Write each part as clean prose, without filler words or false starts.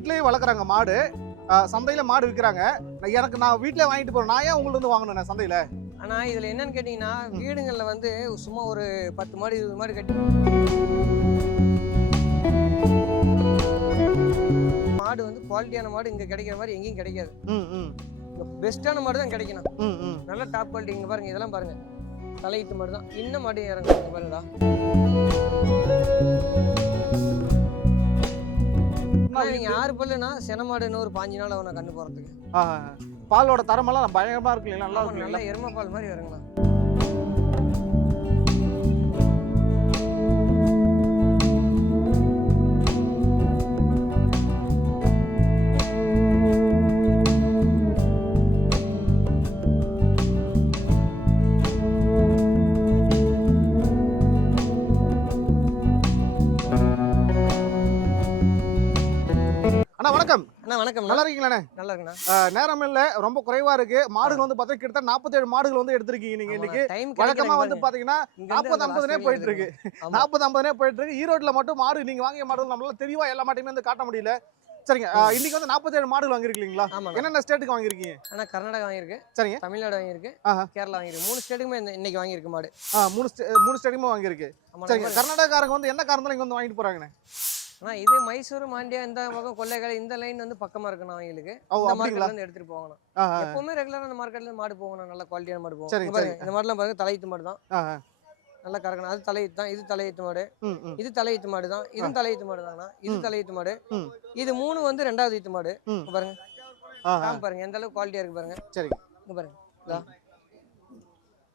வீட்லயே வளர்க்குறாங்க மாடு. சந்தையில மாடு விற்கிறாங்க. நான் வீட்லயே வாங்கிட்டு போறேன். நான் ஏன் உங்கள்ட்ட இருந்து வாங்கணும் சந்தையில? ஆனா இதுல என்னன்னு கேட்டீங்கன்னா, வீடுங்கள்ல வந்து சும்மா ஒரு 10 மாடு 20 மாடு கட்டி மாடு வந்து குவாலிட்டியான மாடு இங்க கிடைக்கிற மாதிரி எங்கேயும் கிடைக்காது. பெஸ்ட்டான மாடு தான் கிடைக்கணும். நல்ல டாப் குவாலிட்டி. இங்க பாருங்க, இதெல்லாம் பாருங்க, தலையீத்து மாடு தான். இன்னும் மாடு இறங்க பாருங்கடா. நீங்க 6 பல்லுனா சென மாடு இன்னும் ஒரு 5 நாள் அவனை கண்ணு போறதுக்கு. பாலோட தரமெல்லாம் பயங்கரமா இருக்கு இல்லையா? நல்லா இருக்கு. நல்லா எருமை பால் மாதிரி இறங்கலாம். அண்ணா வணக்கம். அண்ணா வணக்கம். நல்லா இருக்கீங்களாண்ணே? நல்லா இருக்குண்ணா. நேரம் இல்ல, ரொம்ப குறைவா இருக்கு. மாடுகள் வந்து பார்த்தா கிட்டத்தட்ட 47 மாடுகள் வந்து எடுத்திருக்கீங்க நீங்க இன்னைக்கு. வழக்கமா வந்து பாத்தீங்கன்னா 40-50 போயிட்டு இருக்கு. 40-50 போயிட்டு இருக்கு. ஈரோட்ல மட்டும் மாடு நீங்க வாங்கிய மாடுகள் நம்மளால தெளிவா எல்லா மாட்டையுமே வந்து காட்ட முடியல. சரிங்க, இன்னைக்கு வந்து 47 மாடுகள் வாங்கிருக்கீங்களா? என்னென்ன ஸ்டேட்டுக்கு வாங்கிருக்கீங்க? ஆனா கர்நாடகா வாங்கியிருக்கு. சரிங்க. தமிழ்நாடு வாங்கியிருக்கு. கேரளா வாங்கியிருக்கு. 3 ஸ்டேட்டுக்குமே இன்னைக்கு வாங்கியிருக்கு மாடு. 3 ஸ்டேட்டுக்குமே வாங்கியிருக்கு. சரிங்க. கர்நாடகாரங்க வந்து என்ன காரணத்துல இங்க வந்து வாங்கிட்டு போறாங்கண்ணே? ஆனா இது மைசூர் மாண்டியா இந்த பக்கம் கொல்லைக்கால் இந்த லைன் வந்து பக்கமா இருக்கணும் அவங்களுக்கு. இந்த மார்க்கெட்ல இருந்து எடுத்துட்டு போகணும். எப்பவுமே ரெகுலரா அந்த மார்க்கெட்ல இருந்து மாடு போகணும். நல்ல குவாலிட்டியான மாடு போகும். பாருங்க, இந்த மாடுலாம் பாருங்க, தலையீத்து மாடு தான். நல்லா கறக்கணும். அது தலையீத்து தான். இது தலையீத்து மாடு. இது தலையீத்து மாடு தான். இது தலையீத்து மாடு தானா? இது தலையீத்து மாடு. இது 3 வந்து 2வது ஈத்து மாடு. பாருங்க, பாருங்க எந்த அளவுக்கு குவாலிட்டியா இருக்கு பாருங்க. சரி, இங்க பாருங்க,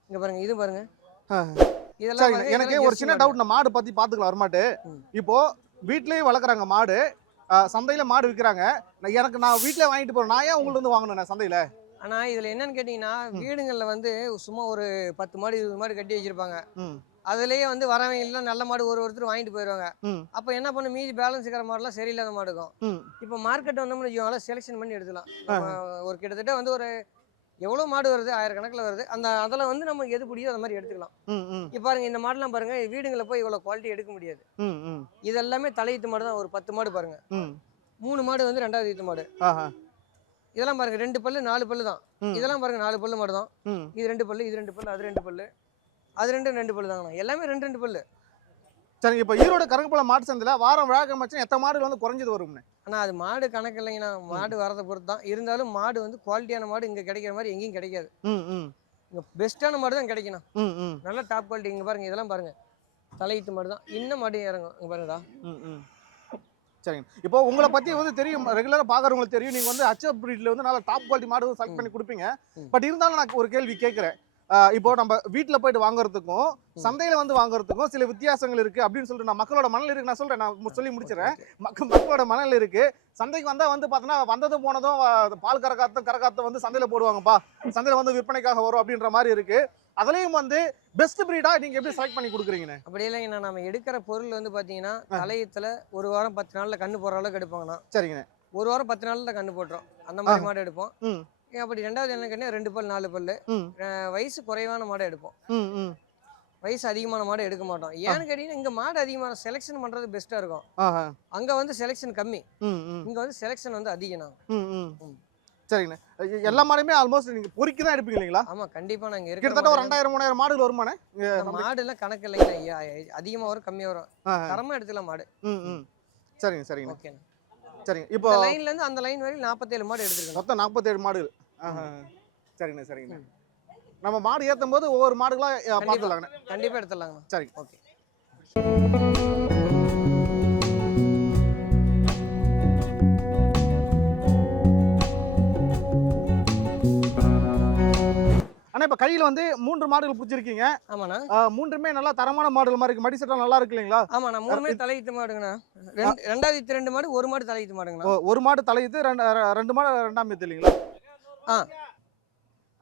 இங்க பாருங்க, இது பாருங்க. இதெல்லாம் எனக்கு ஒரு சின்ன டவுட். நான் மாடு பத்தி பாத்துக்கலாம் வரமாட்டு. இப்போ வீட்லயே வளர்க்குறாங்க மாடு. சந்தையில மாடு விற்கிறாங்க. நான் வீட்லயே வாங்கிட்டு போறேன். நான் ஏன் உங்கள்ட்ட இருந்து வாங்கணும் சந்தையில? ஆனா இதுல என்னன்னு கேட்டீங்கன்னா, வீடுங்கள்ல வந்து சும்மா ஒரு 10 மாடு 20 மாடு கட்டி வச்சிருப்பாங்க. அதுலயே வந்து வரவங்க எல்லாம் நல்ல மாடு ஒருத்தர் வாங்கிட்டு போயிடுவாங்க. அப்ப என்ன பண்ண, மீதி பேலன்ஸ் இருக்கிற மாடுலாம் சரியில்லாத மாடு இருக்கும். இப்போ மார்க்கெட் வந்தோம்னு செலக்ஷன் பண்ணி எடுத்துலாம். ஒரு கிட்டத்தட்ட வந்து ஒரு எவ்வளவு மாடு வருது, 1000 கணக்குல வருது. அதில் வந்து நம்ம எது பிடிக்கும் அது மாதிரி எடுத்துக்கலாம். இப்போ பாருங்க, இந்த மாடுலாம் பாருங்க, வீடுங்களில் போய் இவ்வளவு குவாலிட்டி எடுக்க முடியாது. இது எல்லாமே தலையீத்து மாடு தான். ஒரு 10 மாடு பாருங்க. 3 மாடு வந்து 2வது ஈத்து மாடு. இதெல்லாம் பாருங்க 2 பல்லு 4 பல்லு தான். இதெல்லாம் பாருங்க 4 பல்லு மாடு தான். இது 2 பல்லு, இது 2 பல்லு, அது 2 பல்லு, அது 2 பல்லு தாங்கண்ணா. எல்லாமே 2 பல்லு. சரிங்க. இப்போ ஈரோடு கருங்கப்பாளையம் மாட்டு சந்தையில் வாரம் வியாழக்கிழமை எத்தனை மாடுகள் வந்து குறைஞ்சது வரும்னு? ஆனால் அது மாடு கணக்கு இல்லைங்கண்ணா. மாடு வரதை பொறுத்து தான். இருந்தாலும் மாடு வந்து குவாலிட்டியான மாடு இங்கே கிடைக்கிற மாதிரி எங்கேயும் கிடைக்காது. இங்கே பெஸ்ட்டான மாடு தான் கிடைக்கணும். நல்ல டாப் குவாலிட்டி. இங்கே பாருங்க, இதெல்லாம் பாருங்க, தலையீத்து மாடு தான். இன்னும் மாடு இறங்கும். இங்கே பாருங்கடா. சரிங்க. இப்போ உங்களை பத்தி வந்து தெரியும், ரெகுலரா பாக்குறவங்களுக்கு தெரியும், நீங்க வந்து அச்சப் பிரீட்ல வந்து நல்ல டாப் குவாலிட்டி மாடு செலக்ட் பண்ணி கொடுப்பீங்க. பட் இருந்தாலும் நான் ஒரு கேள்வி கேட்கிறேன். இப்போ நம்ம வீட்டுல போயிட்டு வாங்குறதுக்கும் சந்தையில வந்து வாங்குறதுக்கும் சில வித்தியாசங்கள் இருக்கு அப்படின்னு சொல்லிட்டு நான் மக்களோட மனநிலை இருக்கு. நான் சொல்றேன், நான் சொல்லி முடிச்சிடறேன். மக்களோட மனநிலை இருக்கு. சந்தைக்கு வந்தா வந்து பாத்தீங்கன்னா வந்ததும் போனதும் பால் கரக்காத்தும் வந்து சந்தையில போடுவாங்கப்பா, சந்தையில வந்து விற்பனைக்காக வரும் அப்படின்ற மாதிரி இருக்கு. அதுலயும் வந்து பெஸ்ட் பிரீடா நீங்க எப்படி செலக்ட் பண்ணி கொடுக்குறீங்க? அப்படி இல்லைங்கண்ணா, நம்ம எடுக்கிற பொருள் வந்து பாத்தீங்கன்னா தலையத்துல ஒரு வாரம் 10 நாள்ல கண்ணு போற அளவுக்கு எடுப்பாங்கண்ணா. சரிங்க. ஒரு வாரம் 10 நாள்ல கண்ணு போட்டுரும். அந்த மாதிரி மாடு எடுப்போம். அப்படி 2வது என்ன கேட்டீங்கன்னா 2 பல் 4 பல்லு வயசு குறைவான மாடை எடுப்போம். வயசு அதிகமான மாடை எடுக்க மாட்டோம். ஏன்னு கேட்டீங்கன்னா இங்க மாடு அதிகமான செலக்ஷன் பண்றது பெஸ்டா இருக்கும். அங்க வந்து செலக்ஷன் கம்மி, இங்க வந்து செலக்ஷன் வந்து அதிகம். சரிங்க. எல்லா மாடுமே ஆல்மோஸ்ட் நீங்க பொறுக்கி தான் எடுப்பீங்க இல்லைங்களா? ஆமா, கண்டிப்பா. நாங்க கிட்டத்தட்ட ஒரு 2000-3000 மாடுகள் வருமானே? மாடு எல்லாம் கணக்கு இல்லைங்க. அதிகமா வரும், கம்மியா வரும். தரமா எடுத்துக்கலாம் மாடு. சரிங்க சரிங்க. ஓகே. சரிங்க. இப்போ லைன்ல இருந்து அந்த லைன் வரைக்கும் 47 மாடு எடுத்துருக்கோம். மொத்தம் 47 மாடுகள். சரிங்க சரிங்க. நம்ம மாடு ஏத்தும் போது ஒவ்வொரு மாடுகளா பார்த்துடலாங்க. கண்டிப்பா எடுத்துடலாங்க. சரி, ஓகே. ஆனா இப்ப கையில வந்து 3 மாடுகள் பிடிச்சிருக்கீங்க. ஆமாண்ணா. 3மே நல்லா தரமான மாடுகள் மாதிரி இருக்கு. மடி செட்டா நல்லா இருக்கு இல்லைங்களா? ஆமாண்ணா. 3மே தலையீத்து மாடுங்கண்ணா. 2வது ஈத்து 2 மாடு, ஒரு மாடு தலையீத்து மாடுங்கண்ணா. ஒரு மாடு தலையீத்து, 2 மாடு 2ஆம் ஈத்து இல்லைங்களா?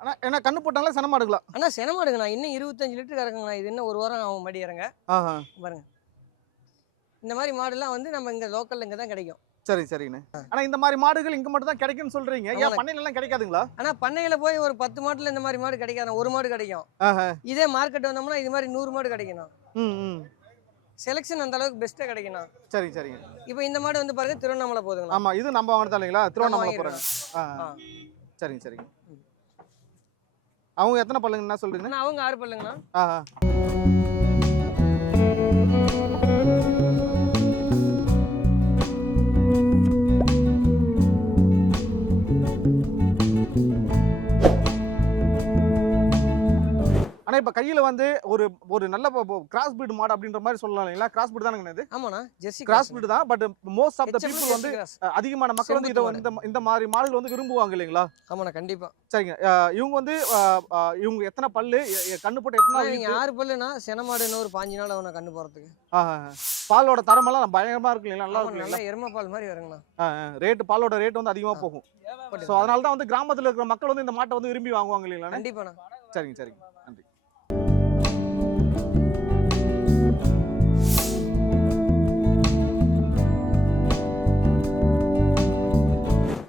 ஆனா என்ன கண்ணு போட்டாங்களா சென மாடுகளா? அண்ணா சென மாடுங்கண்ணா. இன்னும் 25 லிட்டர் கறக்குங்கண்ணா. இது இன்னும் ஒரு வாரம் ஆகும் மடி இறங்க. பாருங்க, இந்த மாதிரி மாடுலாம் வந்து நம்ம இங்க லோக்கல்ல இங்க தான் கிடைக்கும். சரி சரிண்ணே. ஆனா இந்த மாதிரி மாடுகள் இங்க மட்டும் தான் கிடைக்கும்னு சொல்றீங்க. ஏன் பண்ணையில எல்லாம் கிடைக்காதுங்களா? ஆனா பண்ணையில போய் ஒரு 10 மாட்டுல இந்த மாதிரி மாடு கிடைக்காது. ஒரு மாடு கிடைக்கும். இதே மார்க்கெட் வந்தோம்னா இது மாதிரி 100 மாடு கிடைக்கணும். செலெக்ஷன் அந்த அளவுக்கு பெஸ்ட்டாக கிடைக்குண்ணா. சரிங்க சரிங்க. இப்போ இந்த மாடு வந்து பாருங்க திருவண்ணாமலை போகுதுங்கண்ணா. ஆமா இது நம்ம வாங்கினதா இல்லைங்களா? திருவண்ணாமலை போறாங்க. ஆ. சரிங்க சரிங்க. அவங்க எத்தனை பல்லுங்க என்ன சொல்றீங்க? அண்ணா அவங்க 6 பல்லுங்கண்ணா. ஆனா இப்ப கையில வந்து ஒரு ஒரு நல்ல கிராஸ் பிரீட் மாடு அப்படின்ற மாதிரி சொல்லலாம் இல்லைங்களா? கிராஸ் பிரீட் தானங்க இது? ஆமாண்ணா ஜெர்சி கிராஸ் பிரீட் தான். But most of the people வந்து அதிகமான மக்கள் வந்து இதை இந்த மாதிரி மாடுகள் வந்து விரும்புவாங்க இல்லைங்களா? ஆமாண்ணா கண்டிப்பா. சரிங்க. இவங்க வந்து இவங்க எத்தனை பல்லு கண்ணு போட்டு எத்தனை நீங்க 6 பல்லுனா சென மாடு இன்னும் ஒரு 5 நாள் ஆகும் கண்ணு போறதுக்கு. பாலோட தரமெல்லாம் பயங்கரமா இருக்கு இல்லைங்களா? நல்லா இருக்கு. நல்லா எருமை பால் மாதிரி வருங்கண்ணா. ரேட் பாலோட ரேட் வந்து அதிகமா போகும். சோ அதனால தான் வந்து கிராமத்துல இருக்கிற மக்கள் வந்து இந்த மாட்டை வந்து விரும்பி வாங்குவாங்க இல்லைங்களா? கண்டிப்பாண்ணா. சரிங்க சரிங்க. நன்றி.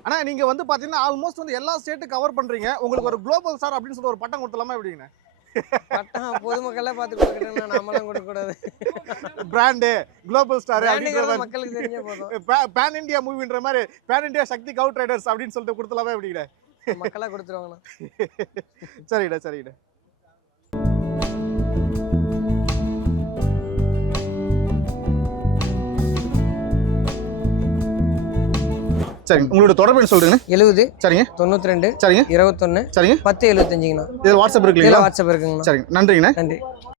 ஆனா நீங்க வந்து பாத்தீங்கன்னா ஆல்மோஸ்ட் வந்து எல்லா ஸ்டேட் கவர் பண்றீங்க. உங்களுக்கு ஒரு குளோபல் ஸ்டார் அப்படின்னு சொல்லி ஒரு பட்டம் கொடுத்தலாமா எப்படிங்க? பட்டம் பொதுமக்களே பார்த்து கொடுக்கறேன்னா நாமலாம் கொடுக்க கூடாது. பிராண்ட் குளோபல் ஸ்டார் அப்படிங்கறது மக்களுக்கு தெரிஞ்சே போதும். பேன் இந்தியா மூவின்ற மாதிரி பேன் இந்தியா சக்தி கவுட் ரைடர்ஸ் அப்படின்னு சொல்லிட்டு கொடுத்தலாமா எப்படிங்க? மக்களா கொடுத்துருவாங்கண்ணா. சரிடா சரிடா. சரிங்க. உங்களோட தொடர்பு என்ன சொல்றீங்க? 70 சரிங்க 92 சரிங்க 21 சரிங்க 10 75ங்கண்ணா. இது வாட்ஸ்அப் இருக்குங்களா? வாட்ஸ்அப் இருக்குங்கண்ணா. சரிங்க. நன்றிங்கண்ணா. நன்றி.